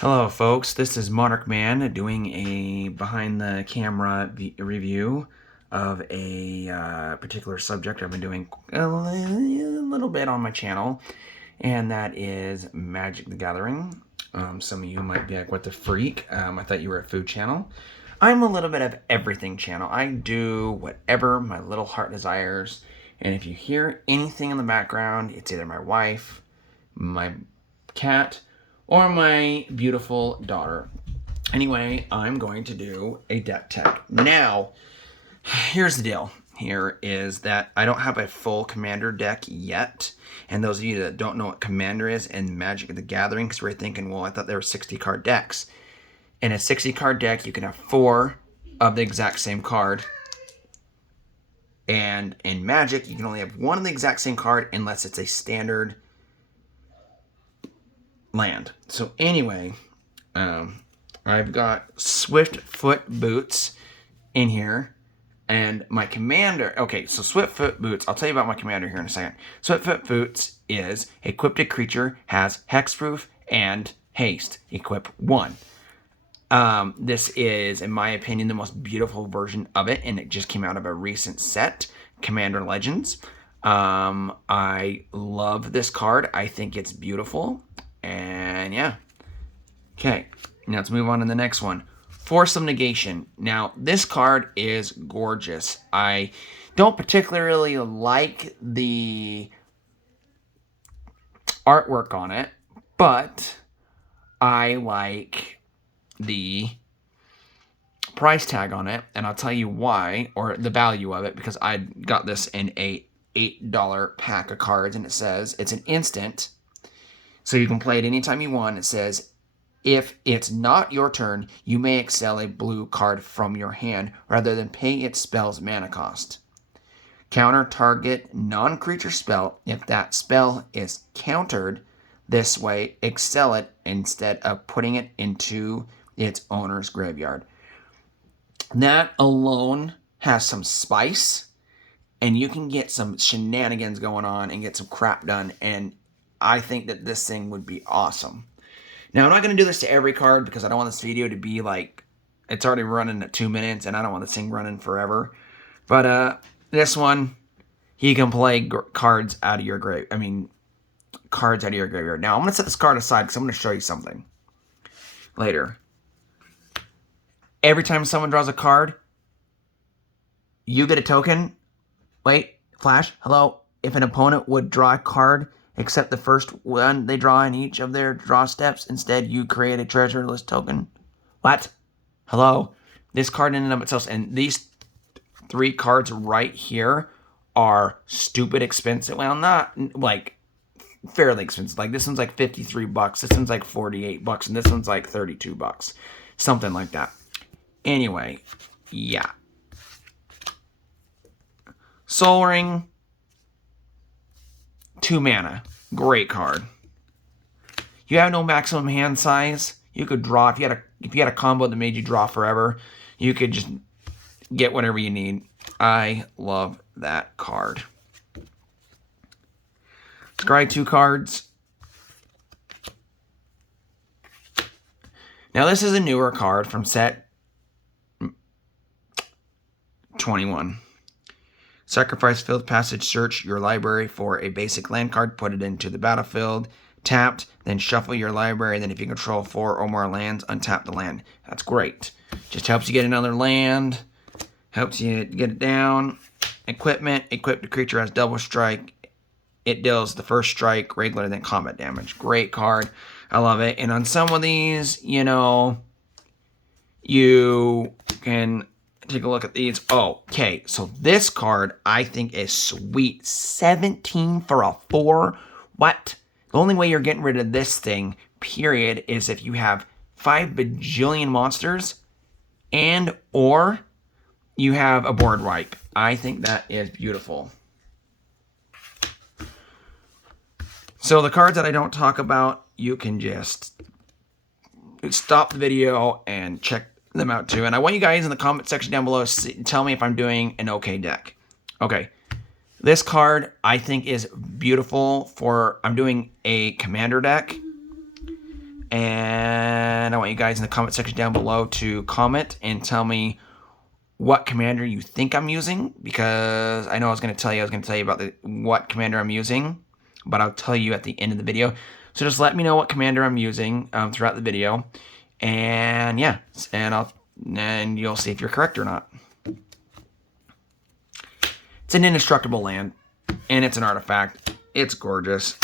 Hello, folks. This is Monarch Man doing a behind the camera review of a particular subject I've been doing a little bit on my channel, and that is Magic the Gathering. Some of you might be like, what the freak? I thought you were a food channel. I'm a little bit of everything channel. I do whatever my little heart desires, and if you hear anything in the background, it's either my wife, my cat, or my beautiful daughter. Anyway, I'm going to do a deck tech. Now, here's the deal. Here is that I don't have a full Commander deck yet. And those of you that don't know what Commander is in Magic the Gathering, because we're thinking, well, I thought there were 60 card decks. In a 60 card deck, you can have 4 of the exact same card. And in Magic, you can only have 1 of the exact same card unless it's a standard land. So anyway, I've got Swiftfoot Boots in here, and my commander. Okay, so Swiftfoot Boots. I'll tell you about my commander here in a second. Swiftfoot Boots is equipped a creature, has hexproof and haste. Equip 1. This is, in my opinion, the most beautiful version of it, and it just came out of a recent set, Commander Legends. I love this card. I think it's beautiful. And yeah. Okay, now let's move on to the next one. Force of Negation. Now, this card is gorgeous. I don't particularly like the artwork on it, but I like the price tag on it, and I'll tell you why, or the value of it, because I got this in a $8 pack of cards, and it says it's an instant. So you can play it anytime you want. It says, if it's not your turn, you may exile a blue card from your hand rather than pay its spell's mana cost. Counter target non-creature spell. If that spell is countered this way, exile it instead of putting it into its owner's graveyard. That alone has some spice, and you can get some shenanigans going on and get some crap done, and I think that this thing would be awesome. Now, I'm not going to do this to every card because I don't want this video to be like, it's already running at 2 minutes, and I don't want this thing running forever. But this one, you can play cards out of your cards out of your graveyard. Now, I'm going to set this card aside because I'm going to show you something later. Every time someone draws a card, you get a token. Wait, flash, hello. If an opponent would draw a card, except the first one they draw in each of their draw steps, instead you create a treasure list token. What? Hello? This card in and of itself, and these 3 cards right here are stupid expensive. Well, not like fairly expensive. Like this one's like $53, this one's like $48, and this one's like $32. Something like that. Anyway, yeah. Sol Ring, 2 mana. Great card. You have no maximum hand size. You could draw if you had a combo that made you draw forever. You could just get whatever you need. I love that card. Scry 2 cards. Now this is a newer card from set 21. Sacrifice Field Passage, search your library for a basic land card, put it into the battlefield, tapped, then shuffle your library, then if you control 4 or more lands, untap the land. That's great. Just helps you get another land, helps you get it down. Equipment, equipped a creature has double strike. It deals the first strike regular than combat damage. Great card. I love it. And on some of these, you know, you can take a look at these. Oh, okay, so this card I think is sweet. 17 for a 4. What? The only way you're getting rid of this thing, period, is if you have 5 bajillion monsters and or you have a board wipe. I think that is beautiful. So the cards that I don't talk about, you can just stop the video and check them out too. And I want you guys in the comment section down below to tell me if I'm doing an okay deck. Okay. This card I think is beautiful for, I'm doing a commander deck. And want you guys in the comment section down below to comment and tell me what commander you think I'm using, because I know I was going to tell you about what commander I'm using, but I'll tell you at the end of the video. So just let me know what commander I'm using throughout the video, and yeah, and you'll see if you're correct or not. It's an indestructible land, and it's an artifact. It's gorgeous.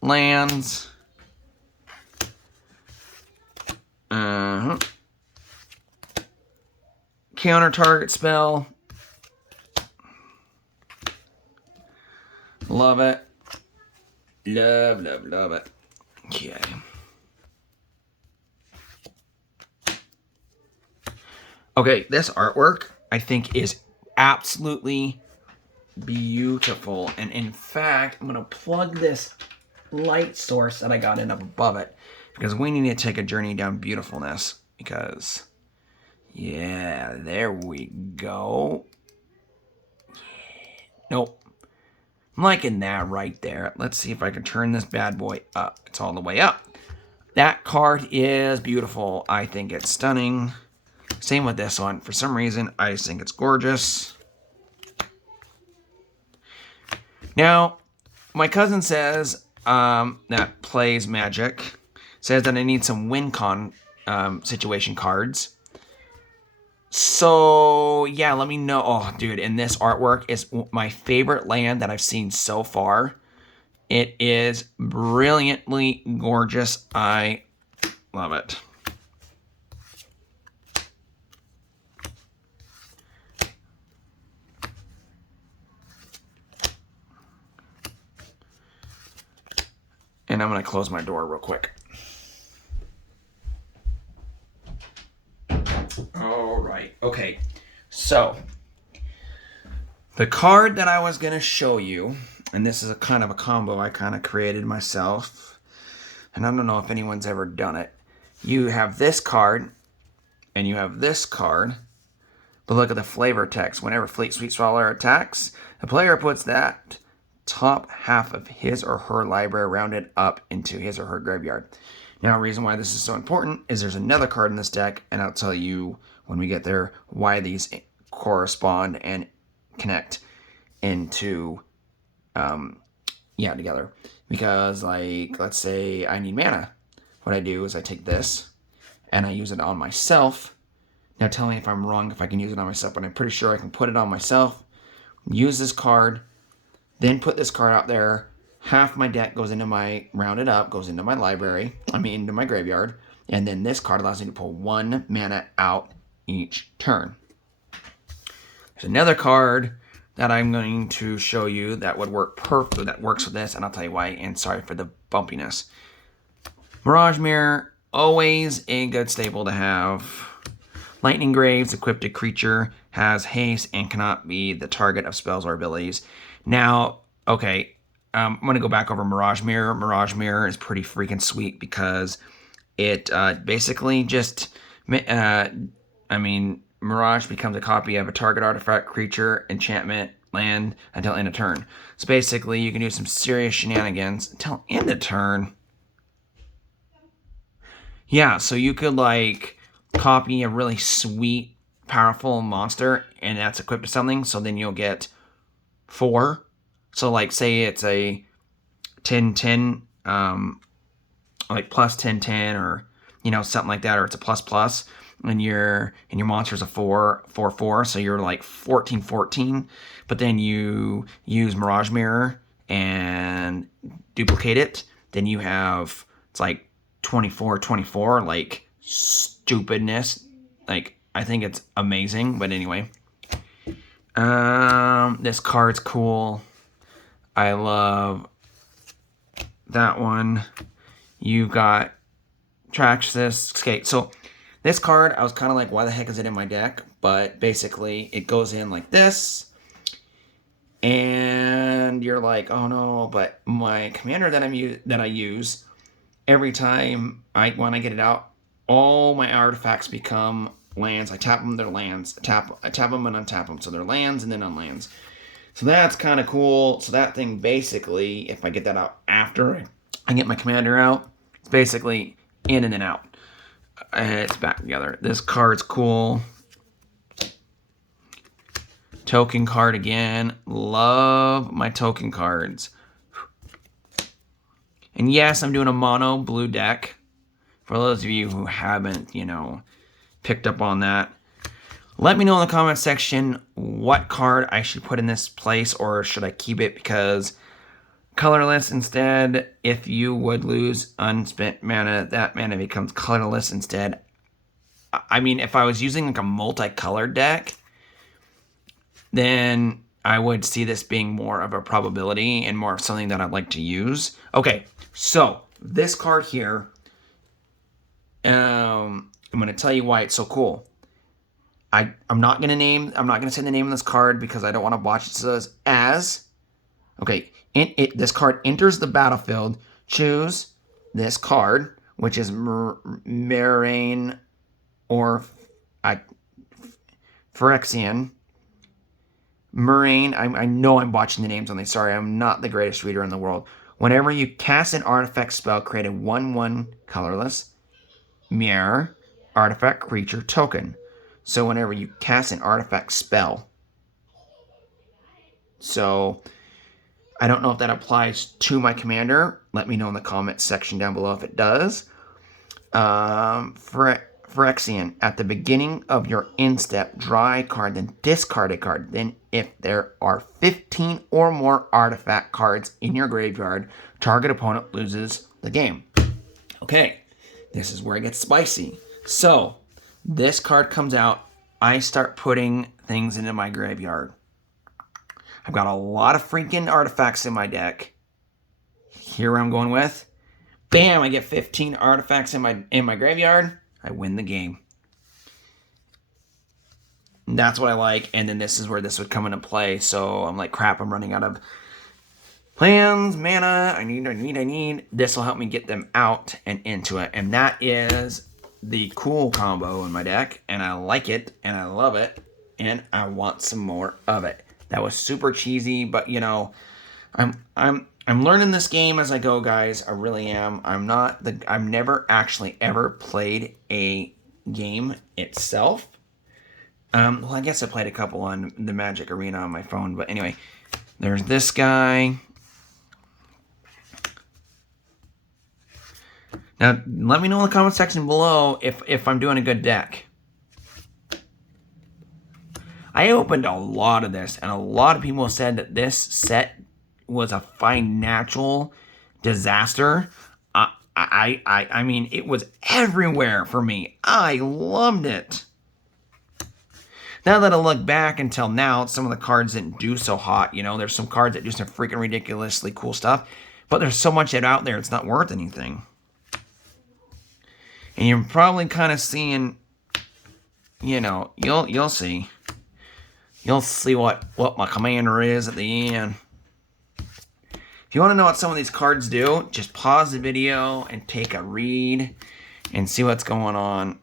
Lands. Counter target spell. Love it. Love it. Okay. Okay, this artwork I think is absolutely beautiful. And in fact, I'm going to plug this light source that I got in up above it, because we need to take a journey down beautifulness. Because, yeah, there we go. Nope. I'm liking that right there. Let's see if I can turn this bad boy up. It's all the way up. That card is beautiful. I think it's stunning. Same with this one. For some reason, I just think it's gorgeous. Now, my cousin says, that plays Magic, says that I need some WinCon situation cards. So, yeah, let me know. Oh, dude, and this artwork is my favorite land that I've seen so far. It is brilliantly gorgeous. I love it. And I'm going to close my door real quick. All right. Okay. So, the card that I was going to show you, and this is a kind of a combo I kind of created myself, and I don't know if anyone's ever done it. You have this card, and you have this card, but look at the flavor text. Whenever Fleet Sweet Swallower attacks, the player puts that top half of his or her library rounded up into his or her graveyard. Now, the reason why this is so important is there's another card in this deck, and I'll tell you when we get there why these correspond and connect into, together. Because, like, let's say I need mana. What I do is I take this, and I use it on myself. Now, tell me if I'm wrong, if I can use it on myself, but I'm pretty sure I can put it on myself, use this card, then put this card out there. Half my deck goes into my, rounded up, goes into my library, into my graveyard, and then this card allows me to pull 1 mana out each turn. There's another card that I'm going to show you that would work perfect, that works with this, and I'll tell you why, and sorry for the bumpiness. Mirage Mirror, always a good staple to have. Lightning Graves, equipped a creature, has haste, and cannot be the target of spells or abilities. Now, okay, I'm going to go back over Mirage Mirror. Mirage Mirror is pretty freaking sweet because it basically just, Mirage becomes a copy of a target artifact, creature, enchantment, land until end of turn. So basically, you can do some serious shenanigans until end of turn. Yeah, so you could, like, copy a really sweet, powerful monster, and that's equipped to something, so then you'll get 4. So, like, say it's a 10-10, like plus 10-10, or, something like that, or it's a plus, and your monster's a 4-4, so you're like 14-14, but then you use Mirage Mirror and duplicate it, then you have, it's like 24-24, like, stupidness. Like, I think it's amazing, but anyway. This card's cool. I love that one. You got Traxxas Skate. So this card, I was kind of like, why the heck is it in my deck? But basically, it goes in like this. And you're like, oh no, but my commander that I use, every time when I get it out, all my artifacts become lands. I tap them, they're lands. I tap them and untap them. So they're lands and then unlands. So that's kind of cool. So that thing basically, if I get that out after I get my commander out, it's basically in and then out. It's back together. This card's cool. Token card again. Love my token cards. And yes, I'm doing a mono blue deck. For those of you who haven't, picked up on that, let me know in the comment section what card I should put in this place, or should I keep it because colorless instead. If you would lose unspent mana, that mana becomes colorless instead. I mean, if I was using like a multicolored deck, then I would see this being more of a probability and more of something that I'd like to use. Okay, so this card here, I'm going to tell you why it's so cool. I'm not going to say the name of this card because I don't want to watch it. Says as, okay, this card enters the battlefield. Choose this card, which is Merain or Phyrexian. Merain, I know I'm watching the names on these. Sorry, I'm not the greatest reader in the world. Whenever you cast an artifact spell, create a 1/1 colorless mirror artifact creature token. So whenever you cast an artifact spell. So I don't know if that applies to my commander. Let me know in the comments section down below if it does. Phyrexian, at the beginning of your end step, draw a card, then discard a card. Then if there are 15 or more artifact cards in your graveyard, target opponent loses the game. Okay, this is where it gets spicy. So this card comes out, I start putting things into my graveyard. I've got a lot of freaking artifacts in my deck. Here I'm going with. Bam, I get 15 artifacts in my graveyard. I win the game. And that's what I like. And then this is where this would come into play. So I'm like, crap, I'm running out of plans, mana. I need. This will help me get them out and into it. And that is the cool combo in my deck, and I like it, and I love it, and I want some more of it. That was super cheesy, but I'm learning this game as I go, guys. I really am. I've never actually ever played a game itself. Well, I guess I played a couple on the Magic Arena on my phone, but anyway, there's this guy. Now, let me know in the comment section below if I'm doing a good deck. I opened a lot of this, and a lot of people said that this set was a financial disaster. I mean, it was everywhere for me. I loved it. Now that I look back until now, some of the cards didn't do so hot. There's some cards that do some freaking ridiculously cool stuff, but there's so much out there, it's not worth anything. And you're probably kind of seeing, you'll see. You'll see what my commander is at the end. If you want to know what some of these cards do, just pause the video and take a read and see what's going on.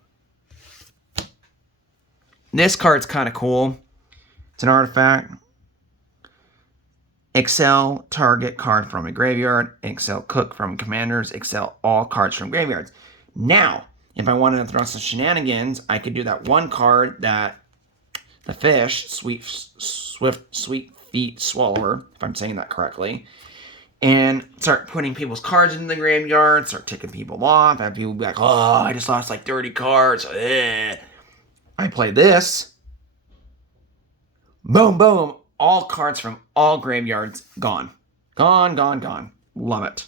This card's kind of cool. It's an artifact. Excel target card from a graveyard. Excel cook from commanders. Excel all cards from graveyards. Now, if I wanted to throw some shenanigans, I could do that one card that the fish, Swift Feet Swallower, if I'm saying that correctly, and start putting people's cards into the graveyard, start ticking people off, have people be like, oh, I just lost like 30 cards. I play this. Boom, boom. All cards from all graveyards gone. Gone. Love it.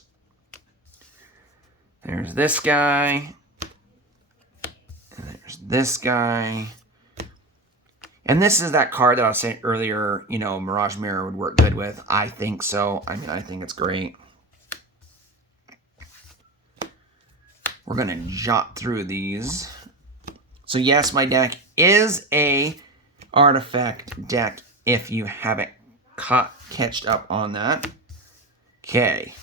There's this guy. And there's this guy. And this is that card that I was saying earlier, Mirage Mirror would work good with. I think so. I mean, I think it's great. We're going to jot through these. So yes, my deck is a artifact deck if you haven't catched up on that. Okay.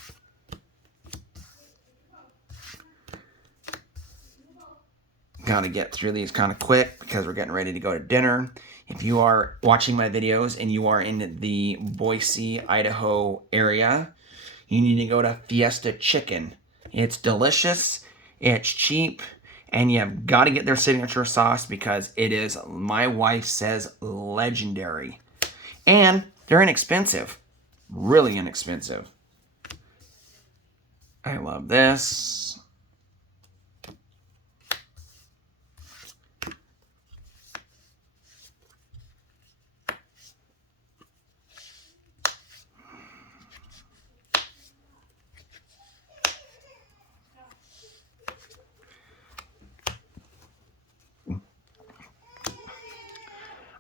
Gotta get through these kind of quick because we're getting ready to go to dinner. If you are watching my videos and you are in the Boise, Idaho area, you need to go to Fiesta Chicken. It's delicious, it's cheap, And you've got to get their signature sauce because it is, my wife says, legendary. And they're inexpensive. Really inexpensive. I love this.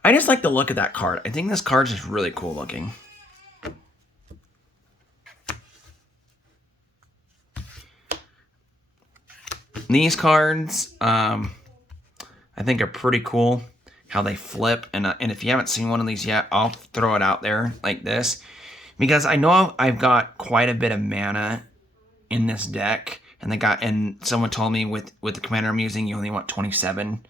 I just like the look of that card. I think this card's just really cool looking. These cards, I think are pretty cool. How they flip, and if you haven't seen one of these yet, I'll throw it out there like this, because I know I've got quite a bit of mana in this deck, and someone told me with the commander I'm using, you only want 27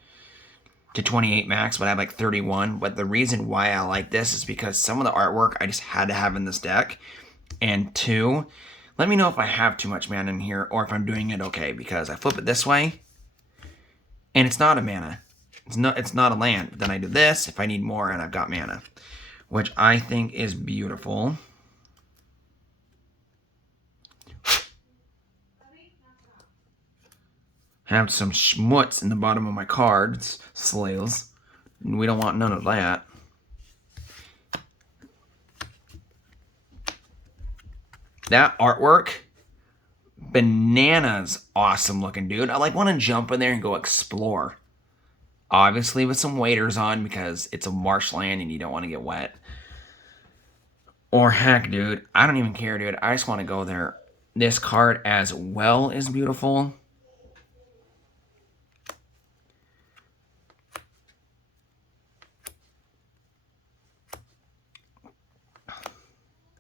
to 28 max, but I have like 31. But the reason why I like this is because some of the artwork I just had to have in this deck, and two, let me know if I have too much mana in here or if I'm doing it okay, because I flip it this way, and it's not a mana. It's not a land. But then I do this if I need more and I've got mana, which I think is beautiful. I have some schmutz in the bottom of my cards, slaves. We don't want none of that. That artwork, bananas awesome looking, dude. I like want to jump in there and go explore. Obviously with some waders on because it's a marshland and you don't want to get wet. Or heck, dude, I don't even care, dude. I just want to go there. This card as well is beautiful.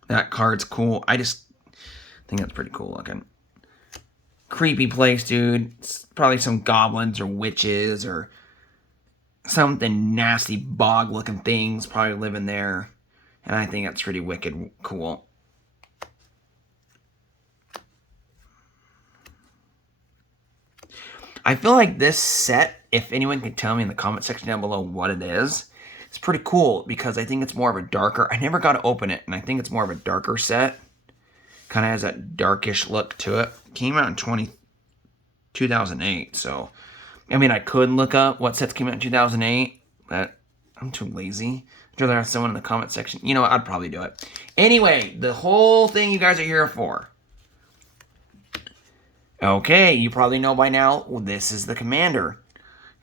That card's cool. I just think that's pretty cool looking. Creepy place, dude. It's probably some goblins or witches or something nasty bog looking things probably living there. And I think that's pretty wicked cool. I feel like this set, if anyone can tell me in the comment section down below what it is, it's pretty cool because I think it's more of a darker. I never got to open it, and I think it's more of a darker set. Kind of has that darkish look to it. Came out in 2008, so I mean, I could look up what sets came out in 2008, but I'm too lazy. I'd rather have someone in the comment section. You know what? I'd probably do it. Anyway, the whole thing you guys are here for. Okay, you probably know by now, well, this is the commander.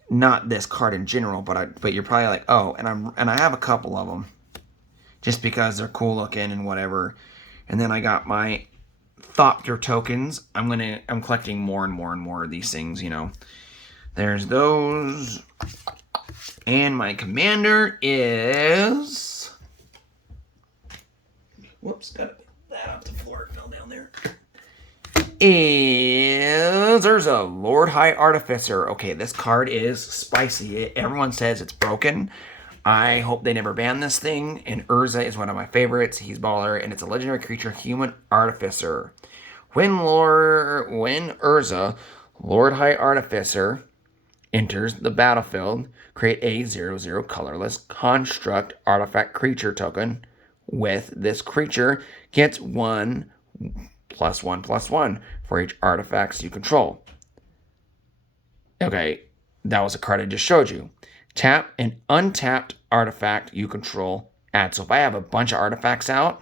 Not this card in general, but you're probably like, oh, and I have a couple of them. Just because they're cool looking and whatever. And then I got my Thopter tokens. I'm collecting more and more and more of these things, you know. There's those. And my commander is... Whoops, gotta pick that off the floor. It fell down there. Is Urza, Lord High Artificer. Okay, this card is spicy. Everyone says it's broken. I hope they never ban this thing. And Urza is one of my favorites. He's baller, and it's a legendary creature, Human Artificer. When Urza, Lord High Artificer, enters the battlefield, create a 0/0 colorless construct artifact creature token. With this creature, gets 1/1/1 for each artifacts you control. Okay, that was a card I just showed you. Tap an untapped artifact you control. Add. So if I have a bunch of artifacts out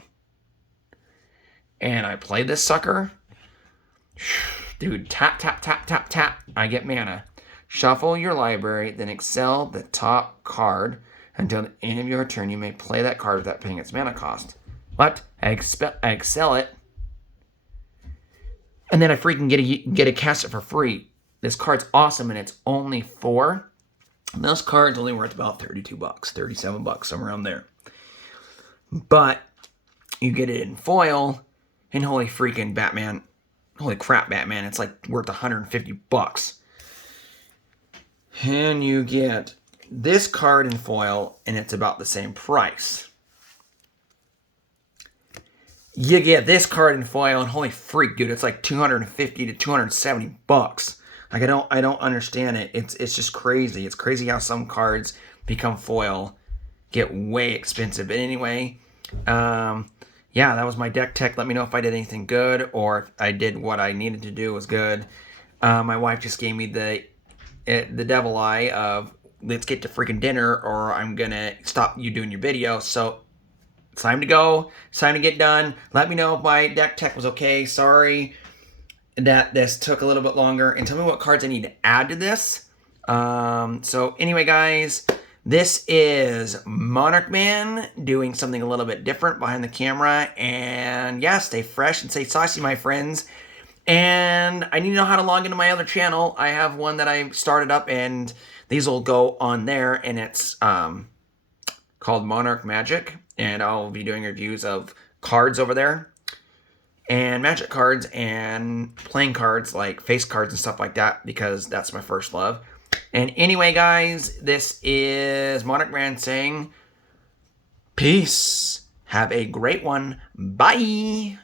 and I play this sucker, dude, tap, tap, tap, tap, tap, I get mana. Shuffle your library, then excel the top card. Until the end of your turn, you may play that card without paying its mana cost. What? I excel it. And then I freaking get a cast it for free. This card's awesome, and it's only 4. And those cards only worth about $32, $37, somewhere around there. But you get it in foil, and holy freaking Batman, holy crap, Batman, it's like worth $150. And you get this card in foil, and it's about the same price. You get this card in foil, and holy freak, dude, it's like $250 to $270. Like I don't understand it. It's just crazy. It's crazy how some cards become foil, get way expensive. But anyway, yeah, that was my deck tech. Let me know if I did anything good or if I did what I needed to do was good. My wife just gave me the devil eye of let's get to freaking dinner or I'm gonna stop you doing your video. So it's time to go. It's time to get done. Let me know if my deck tech was okay. Sorry that this took a little bit longer, and tell me what cards I need to add to this. So anyway, guys, this is Monarch Man doing something a little bit different behind the camera. And yeah, stay fresh and stay saucy, my friends. And I need to know how to log into my other channel. I have one that I started up, and these will go on there, and it's called Monarch Magic, and I'll be doing reviews of cards over there, and magic cards and playing cards like face cards and stuff like that, because that's my first love. And anyway, guys, this is Monarch Man saying peace. Have a great one. Bye.